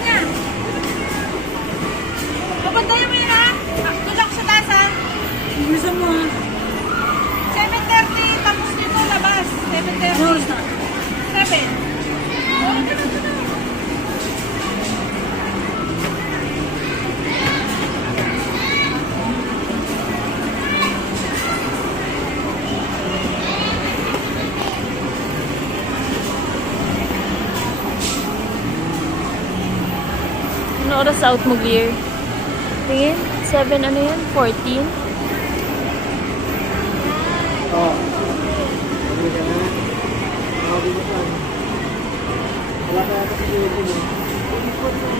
niya. Pabantayan mo yun ha. Doon ako sa taas ha. Bisa mo ha. 7:30, tapos dito labas. 7:30. Oras na. 7. Oh, ganun. Ano oras out mo, Gear? Tingin? 7 ano yan? 14? Oo. Hindi ka na. Hindi ka na. Wala ka yata sa